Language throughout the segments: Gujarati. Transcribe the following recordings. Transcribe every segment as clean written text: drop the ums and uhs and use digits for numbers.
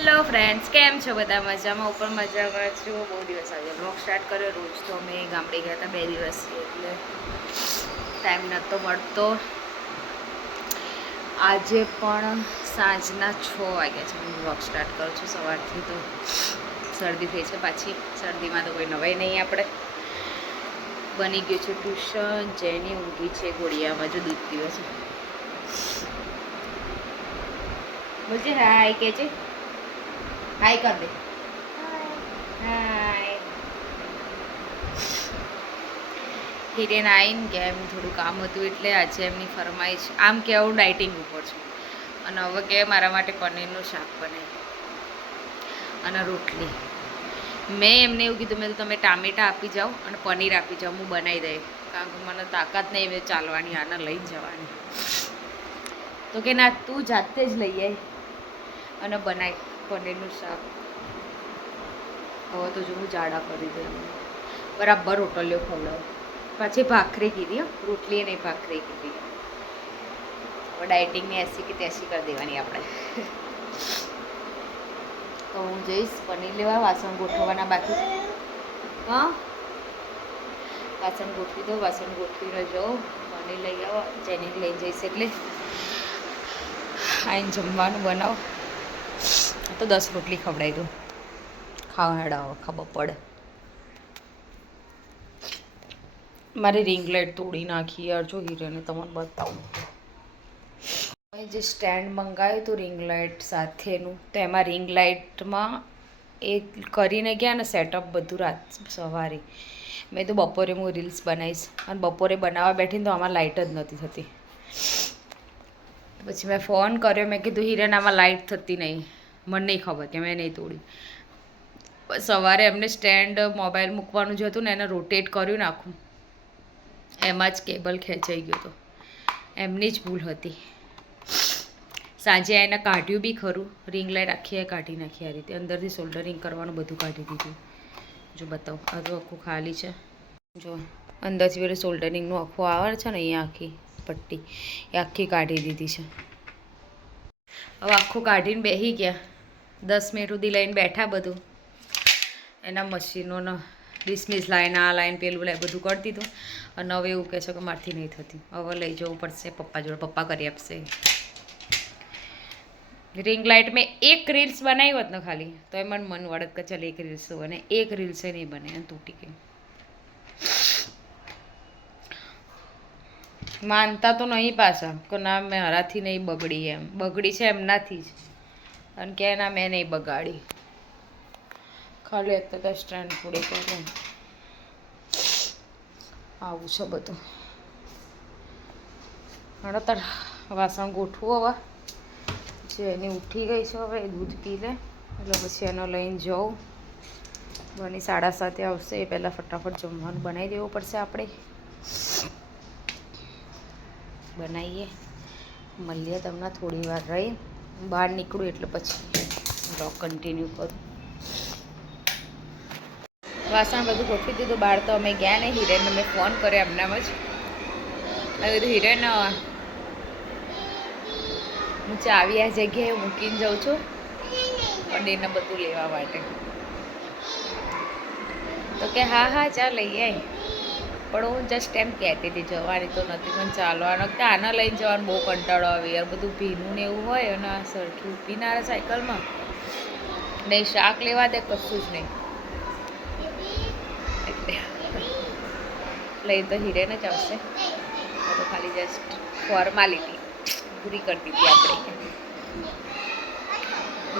હેલો ફ્રેન્ડ્સ, કેમ છો બધા? મજામાં? ઉપર મજામાં છું. બહુ દિવસ આજે બ્લોગ સ્ટાર્ટ કર્યો. રોજ તો અમે ગામડે ગયા હતા 2 દિવસથી, એટલે ટાઈમ નહોતો મળતો. આજે પણ સાંજના 6 વાગ્યા છે હું બ્લોગ સ્ટાર્ટ કરું છું. સવારથી તો શરદી થઈ છે પાછી. શરદીમાં તો કોઈ નવાઈ નહીં. આપણે બની ગયું છે ટ્યુશન. જેની ઊંઘી છે ઘોડિયામાં, જો દૂધ પીવે છે. બોલજે હાય, કે છે હાય કર દે. હાય. હિરેન આવીને કે એમ થોડું કામ હતું, એટલે આજે એમની ફરમાઈશ. આમ કે હું ડાયટિંગ ઉપર છું, અને હવે કે મારા માટે પનીરનું શાક બનાવી અને રોટલી. મેં એમને એવું કીધું, મેં તો તમે ટામેટાં આપી જાઓ અને પનીર આપી જાઓ, હું બનાવી દઈ. કારણ કે મને તાકાત નહીં ચાલવાની, આને લઈ જવાની. તો કે ના, તું જાતે જ લઈ આવી અને બનાવી પનીરનું શાક. હવે તો જો હું જાડા કરી દઉં, બરાબર રોટલીઓ ખવડાવું. પછી ભાખરી કીધી, રોટલી નહીં ભાખરી કીધી. હવે ડાયટિંગની 80 કે 83 કરી દેવાની આપણે. તો હું જઈશ પનીર લેવા. વાસણ ગોઠવવાના બાકી છે. હા, વાસણ ગોઠવી દો. વાસણ ગોઠવીને જાઉં, પનીર લઈ આવો. જેની લઈ જઈશ એટલે આઈને જમવાનું બનાવો. તો 10 રોટલી ખવડાવી દઉં. ખાવા હેડાવો, ખબર પડે. મારી રિંગ લાઇટ તોડી નાખી યાર. જો હીરાને તમને બતાવું, જે સ્ટેન્ડ મંગાવ્યું હતું રિંગ લાઇટ સાથેનું, તો એમાં રિંગ લાઇટમાં એ કરીને ગયા ને સેટઅપ બધું રાત સવારે. મેં તો બપોરે હું રીલ્સ બનાવીશ, અને બપોરે બનાવવા બેઠીને તો આમાં લાઇટ જ નહોતી થતી. પછી મેં ફોન કર્યો, મેં કીધું હિરેન આમાં લાઇટ થતી નહીં. મને નહીં ખબર કે મેં નહીં તોડી. સવારે એમને સ્ટેન્ડ મોબાઈલ મૂકવાનું જ હતું ને, એને રોટેટ કર્યું નાખું, એમાં જ કેબલ ખેંચાઈ ગયો હતો. એમની જ ભૂલ હતી. સાંજે એને કાઢ્યું બી ખરું, રિંગ લાઇટ આખી કાઢી નાખી આ રીતે. અંદરથી સોલ્ડરિંગ કરવાનું બધું કાઢી દીધું. જો બતાવો, આ તો આખું ખાલી છે. જો અંદરથી પેલું સોલ્ડરિંગનું આખું આવે છે ને, અહીંયા આખી પટ્ટી એ આખી કાઢી દીધી છે. હવે આખું કાઢીને બેસી ગયા. 10 મિનિટ સુધી લઈને બેઠા. બધું એના મશીનોને ડિસમિસ લાઈન, આ લાઈન, પેલું લાઈન બધું કરી દીધું. અને હવે એવું કહે છે કે મારથી નહીં થતી. હવે લઈ જવું પડશે પપ્પા જોડે, પપ્પા કરી આપશે. રિંગ લાઇટ મેં એક રીલ્સ બનાવી હોત ને ખાલી, તો એ મને મન વળત કે ચાલ એક રીલ્સ બને. એક રીલ્સે નહીં બને, અને તૂટી ગઈ. માનતા તો નહીં પાછા કે ના મારાથી નહીં બગડી, એમ બગડી છે એમનાથી જ. અને કે ના મેં નહીં બગાડી, ખાલી અત્યારે સ્ટેન્ડ થોડી કરું. આવું છે બધું. હવે તાર વાસણ ગોઠવું. હવે જે એની ઉઠી ગઈ છે, હવે એ દૂધ પી લે, એટલે પછી એનો લઈને જાઉં. બની 7:30 આવશે. એ પહેલાં ફટાફટ જમવાનું બનાવી દેવું પડશે આપણે. બનાવીએ, મળીએ તમને થોડી વાર રહી. બહાર નીકળું એટલે પછી બ્લોગ કન્ટિન્યુ કરું. વાસણ બધું ગોઠવી દીધું. બહાર તો અમે ગયા નહીં. હિરેનને મેં ફોન કર્યો એમનામ જ. મેં કીધું હિરેન, હું ચાવી આ જગ્યાએ મૂકીને જાઉં છું પનીરને બધું લેવા માટે. તો કે હા હા ચાલ લઈ આય. પણ હું જસ્ટ એમ કહેતી હતી, જવાની તો નથી પણ ચાલવાનો. કે આને લઈને જવાનું બહુ કંટાળો આવે યાર. બધું ભીનું ને એવું હોય, અને આ સરખી ઊભી ના રહે સાયકલમાં. નહીં શાક લેવા દે, કશું જ નહીં. એટલે લઈ તો હિરેન જ આવશે. તો ખાલી જસ્ટ ફોર્માલિટી પૂરી કરી દીધી આપણે.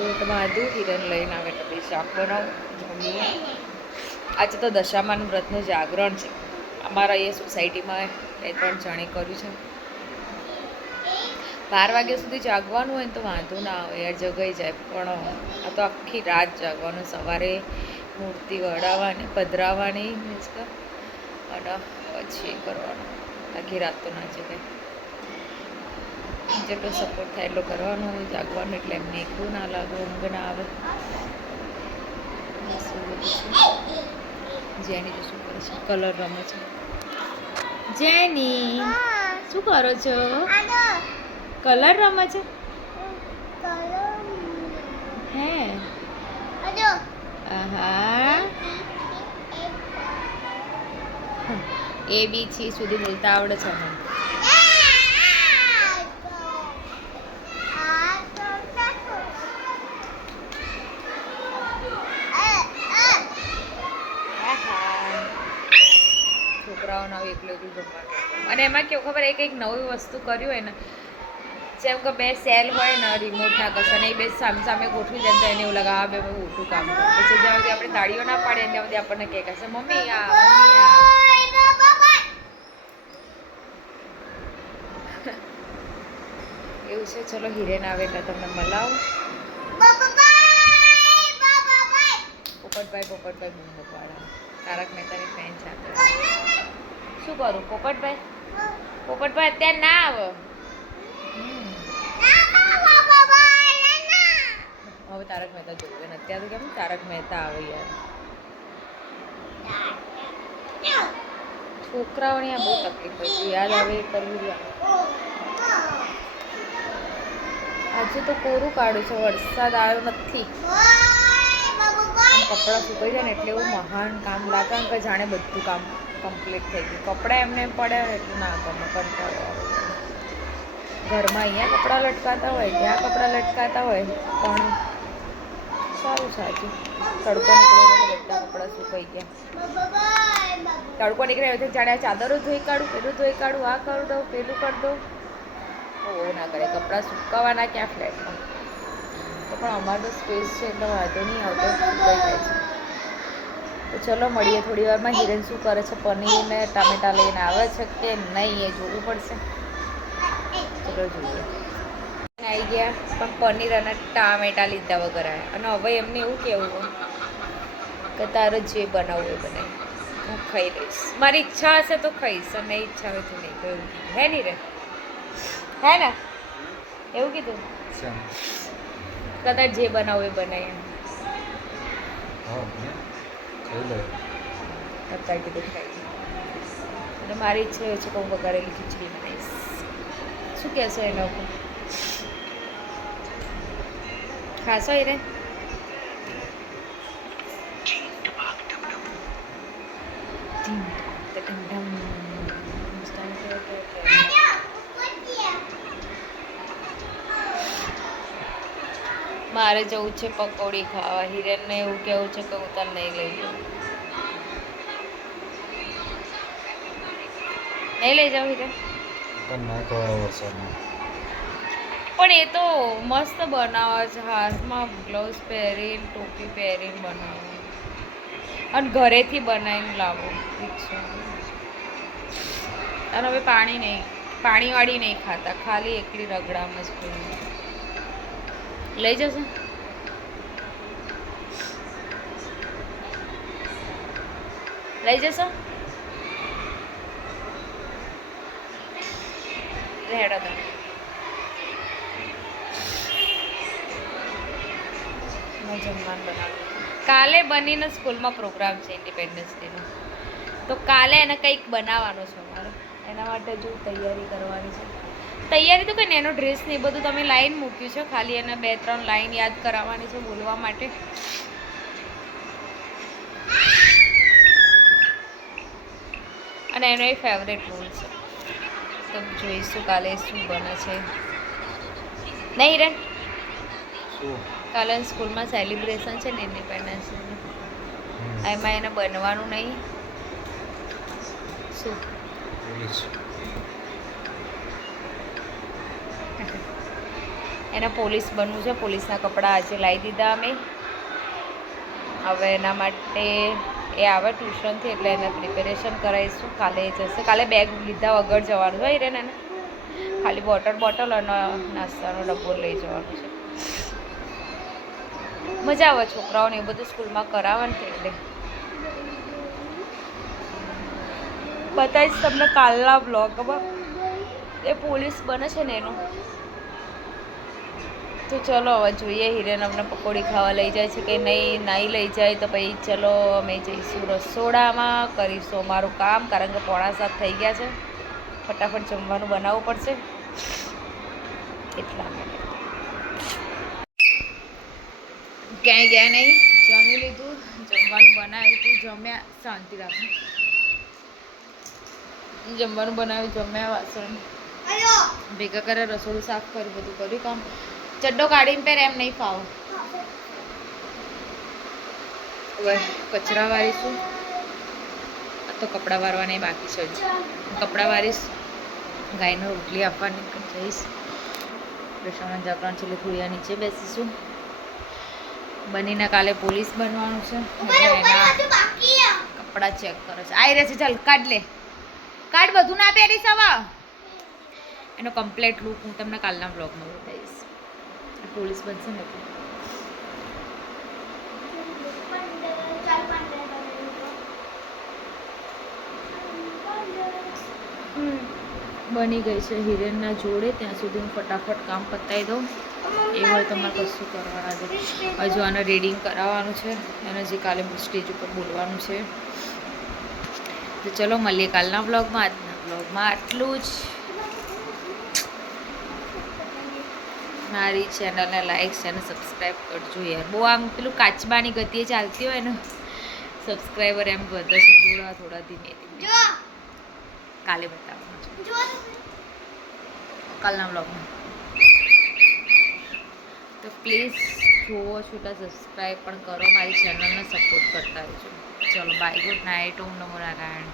લોટ બાંધું, હિરેન લઈને આવે એટલે પછી શાક બનાવું, જમીએ. આજે તો દશામાનું વ્રતનું જાગરણ છે અમારા એ સોસાયટીમાં. 2-3 જણે કર્યું છે. 12 વાગ્યા સુધી જાગવાનું હોય ને તો વાંધો ના આવે યાર, જગાઈ જાય. પણ આ તો આખી રાત જાગવાનું. સવારે મૂર્તિ વડાવવાની, પધરાવવાની મીન્સ કે, અને પછી કરવાનું. આખી રાત તો ના જગાય. જેટલો સપોર્ટ થાય એટલો કરવાનો હોય. જાગવાનું એટલે એમને એકલું ના લાગે, ઊંઘ ના આવે. જેની તો શું કરે છે? કલર રમે છે. જેની શું કરો છો? કલર રમે છે. હે હા ABC સુધી બોલતા આવડે છે મને. છોકરાઓને હવે એકલું એકલું જમવાનું અને એમાં કેવું ખબર એક નવી વસ્તુ કર્યું હોય ને જેમ કે બે સેલ હોય ને રિમોટના કશા ને એ બે સામે સામે ગોઠવી દે તો એને એવું લાગે આ બે મોટું કામ કરે પછી જ્યાં સુધી આપણે તાળીઓ ના પાડીએ ત્યાં સુધી આપણને કહે કહેશે મમ્મી આ એવું છે. ચલો હિરેન આવે એટલે તમને મલાવું. પોપટભાઈ બૂમવાળા તારક મહેતાની ફેન છે. શું કરું પોપટભાઈ અત્યારે ના આવે. હવે તારક મહેતા જોવે ને અત્યારે તો કેમ તારક મહેતા આવે યાર. છોકરાઓની આ બહુ તકલીફ હોય છે યાદ આવે એ કરવું. આજે તો કોરું કાઢ્યું છે વરસાદ આવ્યો નથી. કપડાં સુકાઈ જાય ને એટલે એવું મહાન કામ લાગે કે જાણે બધું કામ કમ્પ્લીટ થઈ ગયું. કપડાં એમને એમ પડે ને એટલું ના ગમે કંટાળો આવે. ઘરમાં અહીંયા કપડાં લટકાતા હોય ત્યાં કપડાં લટકાતા હોય પણ સારું સાચું તડકો નીકળ્યો એટલે બધા કપડાં સુકાઈ ગયા. તડકો નીકળ્યો છે જાણે આ ચાદરો ધોઈ કાઢું પેલું ધોઈ કાઢું આ કરી દઉં પેલું કરી દઉં બહુ ના કરે. કપડાં સુકાવાના ક્યાં ફ્લેટમાં તો પણ અમારો તો સ્પેસ છે એટલે વાંધો નહીં આવતો સુકાઈ જાય છે. તો ચલો મળીએ થોડી વારમાં. હિરેન શું કરે છે પનીર ને ટામેટા લઈને આવે છે કે નહીં એ જોવું પડશે. ચલો જોઈએ. આવી ગયા પણ પનીર અને ટામેટા લીધા વગર આવ્યા અને હવે એમને એવું કહેવું કે તારે જે બનાવવું એ બનાવી હું ખાઈ લઈશ. મારી ઈચ્છા હશે તો ખાઈશ અને ઈચ્છા હોય તો નહીં તો એવું હે નહીં રે હે ને એવું કીધું કદાચ જે બનાવું એ બનાવીએ અત્યારે કીધું ખાઈ. અને મારી ઈચ્છા હોય છે કે હું વઘારેલી ખીચડી બનાવીશ. શું કહેશો એના ઉપર ખાશો એને? મારે જવું છે પકોડી ખાવા. હિરેનને એવું કેવું છે કે હું તને નહીં લઈ જાઉં. નહીં લઈ જાઉં હિરેન? પણ એ તો મસ્ત બનાવે છે. હાથમાં ગ્લવ્સ પહેરીને ટોપી પહેરીને બનાવે અને ઘરેથી બનાવીને લાવો રિક્ષા. અને હવે પાણીવાળી નહીં ખાતા ખાલી એકલી રગડામાં જ પીવું. લઈ જશે લઈ જશો રેડો તમે. જમવાનું બનાવું. કાલે બનીને સ્કૂલમાં પ્રોગ્રામ છે ઇન્ડિપેન્ડન્સ ડેનો તો કાલે એને કંઈક બનાવવાનું છે અમારે. એના માટે જો તૈયારી કરવાની છે. તૈયારી તો કંઈ એનો ડ્રેસ ને એ બધું તમે લાઈન મૂક્યું છે ખાલી એને 2-3 લાઈન યાદ કરાવવાની છે બોલવા માટે. અને એનો એ ફેવરેટ રોલ છે તો જોઈશું કાલે શું બને છે. નહીં હિરેન કાલે સ્કૂલમાં સેલિબ્રેશન છે ને ઇન્ડિપેન્ડન્સ ડેનું એમાં એને બનવાનું નહીં શું એને પોલીસ બનવું છે. પોલીસના કપડાં આજે લાવી દીધા અમે. હવે એના માટે એ આવે ટ્યુશનથી એટલે એને પ્રિપેરેશન કરાવીશું. કાલે જશે. કાલે બેગ લીધા વગર જવાનું હોય રે ને ખાલી બોટલ અને નાસ્તાનો ડબ્બો લઈ જવાનું છે. મજા આવે છોકરાઓને એ બધું સ્કૂલમાં કરાવવાનું છે એટલે બતાવીશ તમને કાલના બ્લોગમાં. એ પોલીસ બને છે ને એનું. તો ચલો હવે જોઈએ હિરેન અમને પકોડી ખાવા લઈ જાય છે કે નહીં લઈ જાય તો પછી ચલો અમે જઈશું રસોડામાં કરીશું અમારું કામ કારણ કે 6:45 થઈ ગયા છે. ફટાફટ જમવાનું બનાવવું પડશે એટલા માટે. ક્યાંય ગયા નહીં જમી લીધું, જમવાનું બનાવ્યું હતું, જમ્યા. શાંતિ રાખો. જમવાનું બનાવ્યું, જમ્યા, વાસણ ભેગા કરે, રસોડું સાફ કર્યું, બધું કર્યું કામ. ચડ્ડો કાઢીને પહેર, એમ નહીં ફાવો. હવે કચરા વાળીશું. તો કપડાં વારવાના બાકી છે. કપડાં વારીશ, ગાયને રોટલી આપવાની જઈશ. રસોડા જવાનું છે એટલે થોડી નીચે બેસીશું. બનીને કાલે પોલીસ બનવાનું છે. એના કપડાં ચેક કરે છે. આવી રહે છે, ચાલ કાઢ લે, કાઢ. બધું ના પહેરીશ હવે. એનો કમ્પ્લીટ લુક હું તમને કાલના બ્લોગમાં બતાવીશ. પોલીસ બનશે ને એટલે બની ગઈ છે હિરેનના જોડે. ત્યાં સુધી હું ફટાફટ કામ પતાવી દઉં. એ હોય તો મારે કશું કરવાના છે. હજુ આને રીડિંગ કરાવવાનું છે, એને જે કાલે સ્ટેજ ઉપર બોલવાનું છે. તો ચલો મળીએ કાલના બ્લોગમાં. આજના બ્લોગમાં આટલું જ. મારી ચેનલને લાઈક અને સબસ્ક્રાઈબ કરજો યાર. બહુ આમ પેલું કાચબાની ગતિએ ચાલતી હોય ને, સબસ્ક્રાઈબર એમ વધે છે થોડા થોડા ધીમે ધીમે. કાલે બતાવવાનું છે કાલના બ્લોગમાં. તો પ્લીઝ જોવો છો તો સબસ્ક્રાઈબ પણ કરો, મારી ચેનલને સપોર્ટ કરતા રહેજો. ચલો બાય, ગુડ નાઇટ, ઓમ નમો નારાયણ.